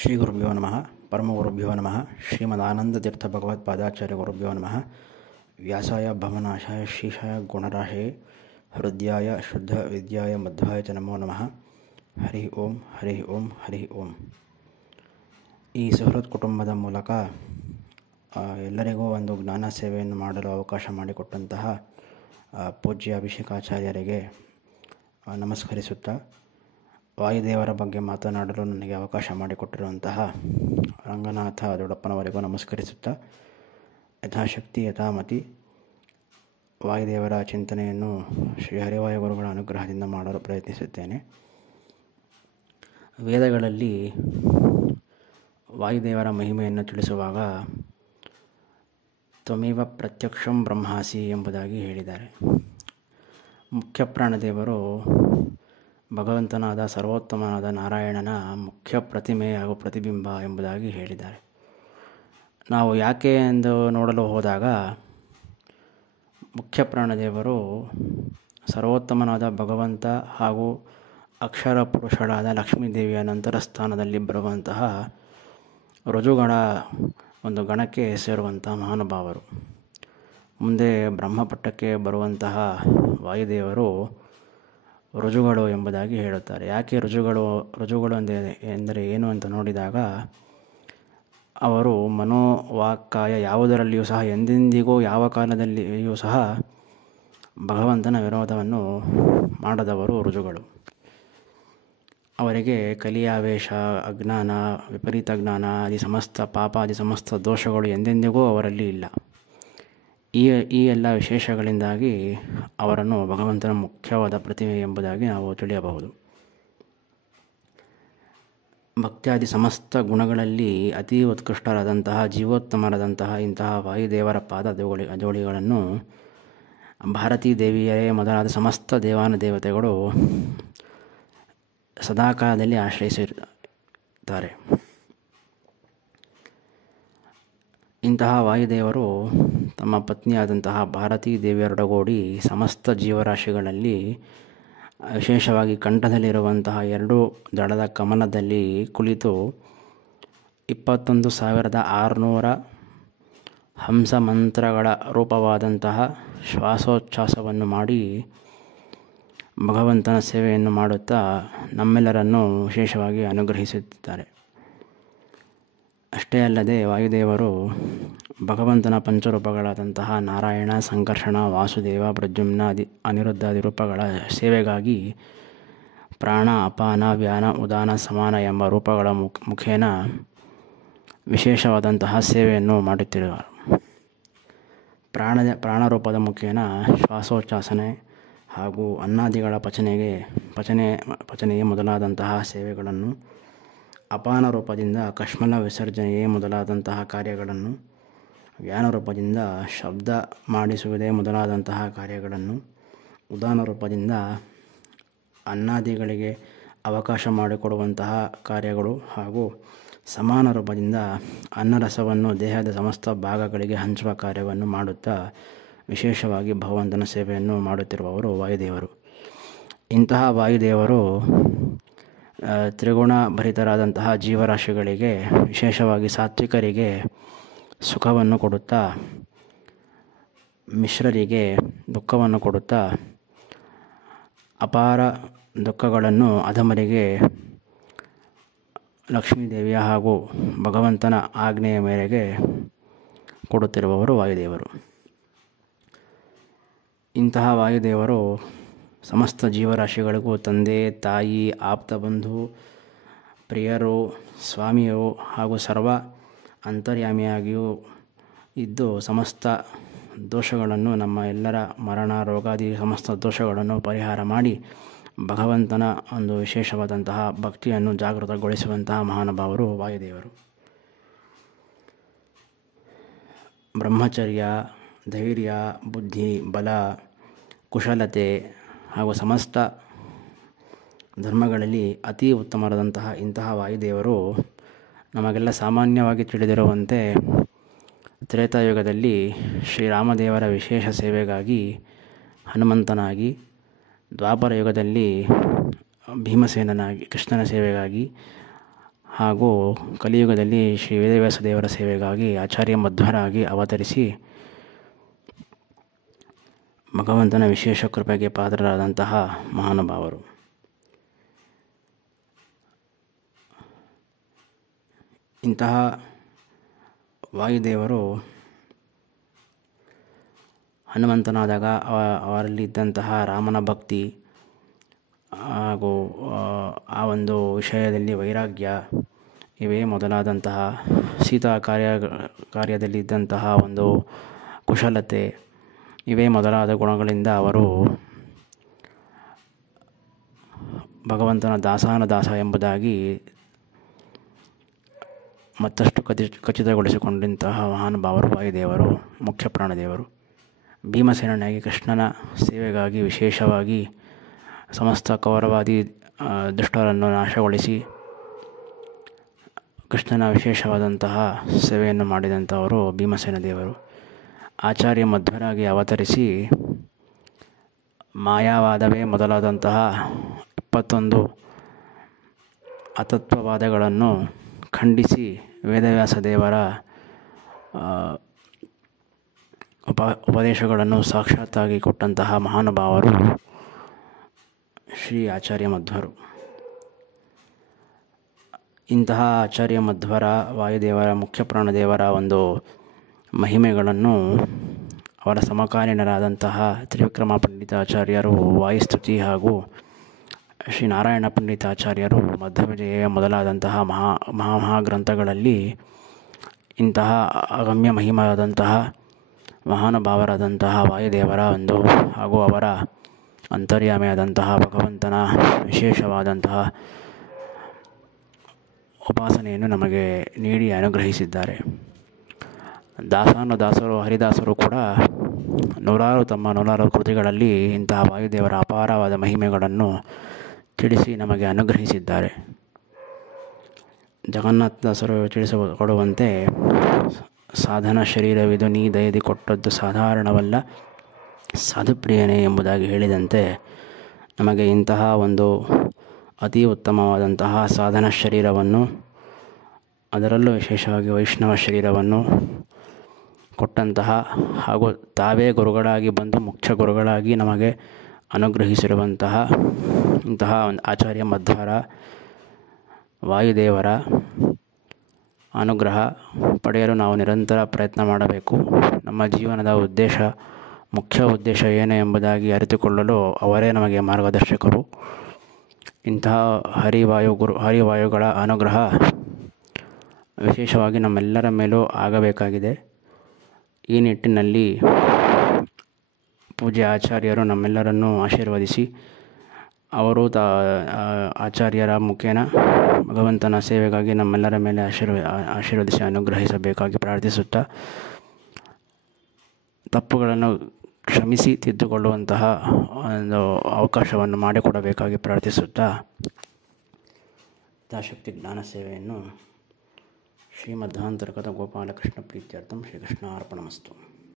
ಶ್ರೀ ಗುರುಭ್ಯೋ ನಮಃ. ಪರಮಗುರುಭ್ಯೋ ನಮಃ. ಶ್ರೀಮದಾನಂದತೀರ್ಥ ಭಗವತ್ಪಾದಾಚಾರ್ಯ ಗುರುಭ್ಯೋ ನಮಃ. ವ್ಯಾಸಾಯ ಭವನಾಶಾಯ ಶ್ರೀಶಾಯ ಗುಣರಾಶೇ ಹೃದಯಾಯ ಶುದ್ಧ ವಿದ್ಯಾಯ ಮಧ್ವಾಯ ಚ ನಮೋ ನಮಃ. ಹರಿ ಓಂ ಹರಿ ಓಂ ಹರಿ ಓಂ. ಈ ಸುಹೃತ್ ಕುಟುಂಬದ ಮೂಲಕ ಎಲ್ಲರಿಗೂ ಒಂದು ಜ್ಞಾನ ಸೇವೆಯನ್ನು ಮಾಡಲು ಅವಕಾಶ ಮಾಡಿಕೊಟ್ಟಂತಹ ಪೂಜ್ಯ ಅಭಿಷೇಕಾಚಾರ್ಯರಿಗೆ ನಮಸ್ಕರಿಸುತ್ತಾ, ವಾಯುದೇವರ ಬಗ್ಗೆ ಮಾತನಾಡಲು ನನಗೆ ಅವಕಾಶ ಮಾಡಿಕೊಟ್ಟಿರುವಂತಹ ರಂಗನಾಥ ದೊಡ್ಡಪ್ಪನವರಿಗೂ ನಮಸ್ಕರಿಸುತ್ತಾ, ಯಥಾಶಕ್ತಿ ಯಥಾಮತಿ ವಾಯುದೇವರ ಚಿಂತನೆಯನ್ನು ಶ್ರೀ ಹರಿವಾಯು ಗುರುಗಳ ಅನುಗ್ರಹದಿಂದ ಮಾಡಲು ಪ್ರಯತ್ನಿಸುತ್ತೇನೆ. ವೇದಗಳಲ್ಲಿ ವಾಯುದೇವರ ಮಹಿಮೆಯನ್ನು ತಿಳಿಸುವಾಗ ತ್ವಮೇವ ಪ್ರತ್ಯಕ್ಷಂ ಬ್ರಹ್ಮಾಸಿ ಎಂಬುದಾಗಿ ಹೇಳಿದ್ದಾರೆ. ಮುಖ್ಯ ಪ್ರಾಣದೇವರು ಭಗವಂತನಾದ ಸರ್ವೋತ್ತಮನಾದ ನಾರಾಯಣನ ಮುಖ್ಯ ಪ್ರತಿಮೆ ಹಾಗೂ ಪ್ರತಿಬಿಂಬ ಎಂಬುದಾಗಿ ಹೇಳಿದ್ದಾರೆ. ನಾವು ಯಾಕೆ ಎಂದು ನೋಡಲು ಹೋದಾಗ ಮುಖ್ಯ ಪ್ರಾಣದೇವರು ಸರ್ವೋತ್ತಮನಾದ ಭಗವಂತ ಹಾಗೂ ಅಕ್ಷರ ಪುರುಷಳಾದ ಲಕ್ಷ್ಮೀದೇವಿಯ ನಂತರ ಸ್ಥಾನದಲ್ಲಿ ಬರುವಂತಹ ಋಜುಗಣ ಒಂದು ಗಣಕ್ಕೆ ಸೇರುವಂತಹ ಮಹಾನುಭಾವರು. ಮುಂದೆ ಬ್ರಹ್ಮಪಟ್ಟಕ್ಕೆ ಬರುವಂತಹ ವಾಯುದೇವರು ಋಜುಗಳು ಎಂಬುದಾಗಿ ಹೇಳುತ್ತಾರೆ. ಯಾಕೆ ಋಜುಗಳು ಎಂದರೆ ಏನು ಅಂತ ನೋಡಿದಾಗ, ಅವರು ಮನೋವಾಕ್ಕಾಯ ಯಾವುದರಲ್ಲಿಯೂ ಸಹ ಎಂದೆಂದಿಗೂ ಯಾವ ಕಾಲದಲ್ಲಿಯೂ ಸಹ ಭಗವಂತನ ವಿರೋಧವನ್ನು ಮಾಡದವರು ಋಜುಗಳು. ಅವರಿಗೆ ಕಲಿಯಾವೇಶ, ಅಜ್ಞಾನ, ವಿಪರೀತ ಜ್ಞಾನ ಆದಿ ಸಮಸ್ತ ಪಾಪ ಆದಿ ಸಮಸ್ತ ದೋಷಗಳು ಎಂದೆಂದಿಗೂ ಅವರಲ್ಲಿ ಇಲ್ಲ. ಈ ಎಲ್ಲ ವಿಶೇಷಗಳಿಂದಾಗಿ ಅವರನ್ನು ಭಗವಂತನ ಮುಖ್ಯವಾದ ಪ್ರತಿಮೆ ಎಂಬುದಾಗಿ ನಾವು ತಿಳಿಯಬಹುದು. ಭಕ್ತ್ಯಾದಿ ಸಮಸ್ತ ಗುಣಗಳಲ್ಲಿ ಅತಿ ಉತ್ಕೃಷ್ಟರಾದಂತಹ ಜೀವೋತ್ತಮರಾದಂತಹ ಇಂತಹ ವಾಯುದೇವರ ಪಾದ ಜೋಳಿಗಳನ್ನು ಭಾರತೀ ದೇವಿಯರೇ ಮೊದಲಾದ ಸಮಸ್ತ ದೇವಾನುದೇವತೆಗಳು ಸದಾಕಾಲದಲ್ಲಿ ಆಶ್ರಯಿಸಿರುತ್ತಾರೆ. ಇಂತಹ ವಾಯುದೇವರು ತಮ್ಮ ಪತ್ನಿಯಾದಂತಹ ಭಾರತೀ ದೇವಿಯರೊಡಗೂಡಿ ಸಮಸ್ತ ಜೀವರಾಶಿಗಳಲ್ಲಿ ವಿಶೇಷವಾಗಿ ಕಂಠದಲ್ಲಿರುವಂತಹ 2 ದಳದ ಕಮಲದಲ್ಲಿ ಕುಳಿತು 21,600 ಹಂಸ ಮಂತ್ರಗಳ ರೂಪವಾದಂತಹ ಶ್ವಾಸೋಚ್ಛ್ವಾಸವನ್ನು ಮಾಡಿ ಭಗವಂತನ ಸೇವೆಯನ್ನು ಮಾಡುತ್ತಾ ನಮ್ಮೆಲ್ಲರನ್ನು ವಿಶೇಷವಾಗಿ ಅನುಗ್ರಹಿಸುತ್ತಿದ್ದಾರೆ. ಅಷ್ಟೇ ಅಲ್ಲದೆ ವಾಯುದೇವರು ಭಗವಂತನ ಪಂಚರೂಪಗಳಾದಂತಹ ನಾರಾಯಣ, ಸಂಕರ್ಷಣ, ವಾಸುದೇವ, ಪ್ರದ್ಯುಮ್ನ, ಅನಿರುದ್ಧಾದಿ ರೂಪಗಳ ಸೇವೆಗಾಗಿ ಪ್ರಾಣ, ಅಪಾನ, ವ್ಯಾನ, ಉದಾನ, ಸಮಾನ ಎಂಬ ರೂಪಗಳ ಮುಖೇನ ವಿಶೇಷವಾದಂತಹ ಸೇವೆಯನ್ನು ಮಾಡುತ್ತಿರುವರು. ಪ್ರಾಣರೂಪದ ಮುಖೇನ ಶ್ವಾಸೋಚ್ಛ್ವಾಸನೆ ಹಾಗೂ ಅನ್ನಾದಿಗಳ ಪಚನೆಯೇ ಮೊದಲಾದಂತಹ ಸೇವೆಗಳನ್ನು, ಅಪಾನ ರೂಪದಿಂದ ಕಶ್ಮಲ ವಿಸರ್ಜನೆಯೇ ಮೊದಲಾದಂತಹ ಕಾರ್ಯಗಳನ್ನು, ವ್ಯಾನ ರೂಪದಿಂದ ಶಬ್ದ ಮಾಡಿಸುವುದೇ ಮೊದಲಾದಂತಹ ಕಾರ್ಯಗಳನ್ನು, ಉದಾನ ರೂಪದಿಂದ ಅನ್ನಾದಿಗಳಿಗೆ ಅವಕಾಶ ಮಾಡಿಕೊಡುವಂತಹ ಕಾರ್ಯಗಳು ಹಾಗೂ ಸಮಾನ ರೂಪದಿಂದ ಅನ್ನರಸವನ್ನು ದೇಹದ ಸಮಸ್ತ ಭಾಗಗಳಿಗೆ ಹಂಚುವ ಕಾರ್ಯವನ್ನು ಮಾಡುತ್ತಾ ವಿಶೇಷವಾಗಿ ಭಗವಂತನ ಸೇವೆಯನ್ನು ಮಾಡುತ್ತಿರುವವರು ವಾಯುದೇವರು. ಇಂತಹ ವಾಯುದೇವರು ತ್ರಿಗುಣ ಭರಿತರಾದಂತಹ ಜೀವರಾಶಿಗಳಿಗೆ, ವಿಶೇಷವಾಗಿ ಸಾತ್ವಿಕರಿಗೆ ಸುಖವನ್ನು ಕೊಡುತ್ತಾ, ಮಿಶ್ರರಿಗೆ ದುಃಖವನ್ನು ಕೊಡುತ್ತಾ, ಅಪಾರ ದುಃಖಗಳನ್ನು ಅಧಮರಿಗೆ ಲಕ್ಷ್ಮೀದೇವಿಯ ಹಾಗೂ ಭಗವಂತನ ಆಜ್ಞೆಯ ಮೇರೆಗೆ ಕೊಡುತ್ತಿರುವವರು ವಾಯುದೇವರು. ಇಂತಹ ವಾಯುದೇವರು ಸಮಸ್ತ ಜೀವರಾಶಿಗಳಿಗೂ ತಂದೆ, ತಾಯಿ, ಆಪ್ತ ಬಂಧು, ಪ್ರಿಯರು, ಸ್ವಾಮಿಯರು ಹಾಗೂ ಸರ್ವ ಅಂತರ್ಯಾಮಿಯಾಗಿಯೂ ಇದ್ದು ಸಮಸ್ತ ದೋಷಗಳನ್ನು, ನಮ್ಮ ಎಲ್ಲರ ಮರಣ, ರೋಗಾದಿ ಸಮಸ್ತ ದೋಷಗಳನ್ನು ಪರಿಹಾರ ಮಾಡಿ ಭಗವಂತನ ಒಂದು ವಿಶೇಷವಾದಂತಹ ಭಕ್ತಿಯನ್ನು ಜಾಗೃತಗೊಳಿಸುವಂತಹ ಮಹಾನುಭಾವರು ವಾಯುದೇವರು. ಬ್ರಹ್ಮಚರ್ಯ, ಧೈರ್ಯ, ಬುದ್ಧಿ, ಬಲ, ಕುಶಲತೆ ಹಾಗೂ ಸಮಸ್ತ ಧರ್ಮಗಳಲ್ಲಿ ಅತಿ ಉತ್ತಮರಾದಂತಹ ಇಂತಹ ವಾಯುದೇವರು ನಮಗೆಲ್ಲ ಸಾಮಾನ್ಯವಾಗಿ ತಿಳಿದಿರುವಂತೆ ತ್ರೇತಾಯುಗದಲ್ಲಿ ಶ್ರೀರಾಮದೇವರ ವಿಶೇಷ ಸೇವೆಗಾಗಿ ಹನುಮಂತನಾಗಿ, ದ್ವಾಪರ ಯುಗದಲ್ಲಿ ಭೀಮಸೇನನಾಗಿ ಕೃಷ್ಣನ ಸೇವೆಗಾಗಿ, ಹಾಗೂ ಕಲಿಯುಗದಲ್ಲಿ ಶ್ರೀ ವೇದವ್ಯಾಸ ದೇವರ ಸೇವೆಗಾಗಿ ಆಚಾರ್ಯ ಮಧ್ವರಾಗಿ ಅವತರಿಸಿ ಭಗವಂತನ ವಿಶೇಷ ಕೃಪೆಗೆ ಪಾತ್ರರಾದಂತಹ ಮಹಾನುಭಾವರು. ಇಂತಹ ವಾಯುದೇವರು ಹನುಮಂತನಾದಾಗ ಅವರಲ್ಲಿ ಇದ್ದಂತಹ ರಾಮನ ಭಕ್ತಿ ಹಾಗೂ ಆ ಒಂದು ವಿಷಯದಲ್ಲಿ ವೈರಾಗ್ಯ ಇವೇ ಮೊದಲಾದಂತಹ ಸೀತಾ ಕಾರ್ಯದಲ್ಲಿ ಇದ್ದಂತಹ ಒಂದು ಕುಶಲತೆ ಇವೇ ಮೊದಲಾದ ಗುಣಗಳಿಂದ ಅವರು ಭಗವಂತನ ದಾಸಾನುದಾಸ ಎಂಬುದಾಗಿ ಮತ್ತಷ್ಟು ಖಚಿತಗೊಳಿಸಿಕೊಂಡಂತಹ ಮಹಾನುಭಾವರು ವಾಯುದೇವರು, ಮುಖ್ಯ ಪ್ರಾಣದೇವರು. ಭೀಮಸೇನನಾಗಿ ಕೃಷ್ಣನ ಸೇವೆಗಾಗಿ ವಿಶೇಷವಾಗಿ ಸಮಸ್ತ ಕೌರವಾದಿ ದುಷ್ಟರನ್ನು ನಾಶಗೊಳಿಸಿ ಕೃಷ್ಣನ ವಿಶೇಷವಾದಂತಹ ಸೇವೆಯನ್ನು ಮಾಡಿದಂಥವರು ಭೀಮಸೇನ ದೇವರು. ಆಚಾರ್ಯ ಮಧ್ವರಾಗಿ ಅವತರಿಸಿ ಮಾಯಾವಾದವೇ ಮೊದಲಾದಂತಹ 21 ಅತತ್ವವಾದಗಳನ್ನು ಖಂಡಿಸಿ ವೇದವ್ಯಾಸ ದೇವರ ಉಪದೇಶಗಳನ್ನು ಸಾಕ್ಷಾತ್ತಾಗಿ ಕೊಟ್ಟಂತಹ ಮಹಾನುಭಾವರು ಶ್ರೀ ಆಚಾರ್ಯ ಮಧ್ವರು. ಇಂತಹ ಆಚಾರ್ಯ ಮಧ್ವರ ವಾಯುದೇವರ, ಮುಖ್ಯ ಪ್ರಾಣದೇವರ ಒಂದು ಮಹಿಮೆಗಳನ್ನು ಅವರ ಸಮಕಾಲೀನರಾದಂತಹ ತ್ರಿವಿಕ್ರಮ ಪಂಡಿತಾಚಾರ್ಯರು ವಾಯುಸ್ತುತಿ ಹಾಗೂ ಶ್ರೀ ನಾರಾಯಣ ಪಂಡಿತಾಚಾರ್ಯರು ಮಧ್ವವಿಜಯ ಮೊದಲಾದಂತಹ ಮಹಾಗ್ರಂಥಗಳಲ್ಲಿ ಇಂತಹ ಅಗಮ್ಯ ಮಹಿಮೆಯಾದಂತಹ ಮಹಾನುಭಾವರಾದಂತಹ ವಾಯುದೇವರ ಒಂದು ಹಾಗೂ ಅವರ ಅಂತರ್ಯಾಮಿಯಾದಂತಹ ಭಗವಂತನ ವಿಶೇಷವಾದಂತಹ ಉಪಾಸನೆಯನ್ನು ನಮಗೆ ನೀಡಿ ಅನುಗ್ರಹಿಸಿದ್ದಾರೆ. ದಾಸಾನುದಾಸರು ಹರಿದಾಸರು ಕೂಡ ನೂರಾರು ಕೃತಿಗಳಲ್ಲಿ ಇಂತಹ ವಾಯುದೇವರ ಅಪಾರವಾದ ಮಹಿಮೆಗಳನ್ನು ತಿಳಿಸಿ ನಮಗೆ ಅನುಗ್ರಹಿಸಿದ್ದಾರೆ. ಜಗನ್ನಾಥದಾಸರು ತಿಳಿಸಿಕೊಡುವಂತೆ ಸಾಧನ ಶರೀರವಿದು ನೀ ದಯದಿ ಕೊಟ್ಟದ್ದು ಸಾಧಾರಣವಲ್ಲ ಸಾಧುಪ್ರಿಯನೇ ಎಂಬುದಾಗಿ ಹೇಳಿದಂತೆ ನಮಗೆ ಇಂತಹ ಒಂದು ಅತಿ ಉತ್ತಮವಾದಂತಹ ಸಾಧನ ಶರೀರವನ್ನು, ಅದರಲ್ಲೂ ವಿಶೇಷವಾಗಿ ವೈಷ್ಣವ ಶರೀರವನ್ನು ಕೊಟ್ಟಂತಹ ಹಾಗೂ ತಾವೇ ಗುರುಗಳಾಗಿ ಬಂದು ಮುಖ್ಯ ಗುರುಗಳಾಗಿ ನಮಗೆ ಅನುಗ್ರಹಿಸಿರುವಂತಹ ಇಂತಹ ಒಂದು ಆಚಾರ್ಯ ಮಧ್ವರ ವಾಯುದೇವರ ಅನುಗ್ರಹ ಪಡೆಯಲು ನಾವು ನಿರಂತರ ಪ್ರಯತ್ನ ಮಾಡಬೇಕು. ನಮ್ಮ ಜೀವನದ ಮುಖ್ಯ ಉದ್ದೇಶ ಏನು ಎಂಬುದಾಗಿ ಅರಿತುಕೊಳ್ಳಲು ಅವರೇ ನಮಗೆ ಮಾರ್ಗದರ್ಶಕರು. ಇಂತಹ ಹರಿವಾಯುಗಳ ಅನುಗ್ರಹ ವಿಶೇಷವಾಗಿ ನಮ್ಮೆಲ್ಲರ ಮೇಲೂ ಆಗಬೇಕಾಗಿದೆ. ಈ ನಿಟ್ಟಿನಲ್ಲಿ ಪೂಜ್ಯ ಆಚಾರ್ಯರು ನಮ್ಮೆಲ್ಲರನ್ನೂ ಆಶೀರ್ವದಿಸಿ ಅವರು ಆಚಾರ್ಯರ ಮುಖೇನ ಭಗವಂತನ ಸೇವೆಗಾಗಿ ನಮ್ಮೆಲ್ಲರ ಮೇಲೆ ಆಶೀರ್ವದಿಸಿ ಅನುಗ್ರಹಿಸಬೇಕಾಗಿ ಪ್ರಾರ್ಥಿಸುತ್ತಾ, ತಪ್ಪುಗಳನ್ನು ಕ್ಷಮಿಸಿ ತಿದ್ದುಕೊಳ್ಳುವಂತಹ ಒಂದು ಅವಕಾಶವನ್ನು ಮಾಡಿಕೊಡಬೇಕಾಗಿ ಪ್ರಾರ್ಥಿಸುತ್ತಾ ಯಥಾಶಕ್ತಿ ಜ್ಞಾನ ಸೇವೆಯನ್ನು ಶ್ರೀಮಧ್ವಾಂತರ್ಗತ ಗೋಪಾಲಕೃಷ್ಣ ಪ್ರೀತ್ಯರ್ಥಂ ಶ್ರೀಕೃಷ್ಣ ಅರ್ಪಣಮಸ್ತು.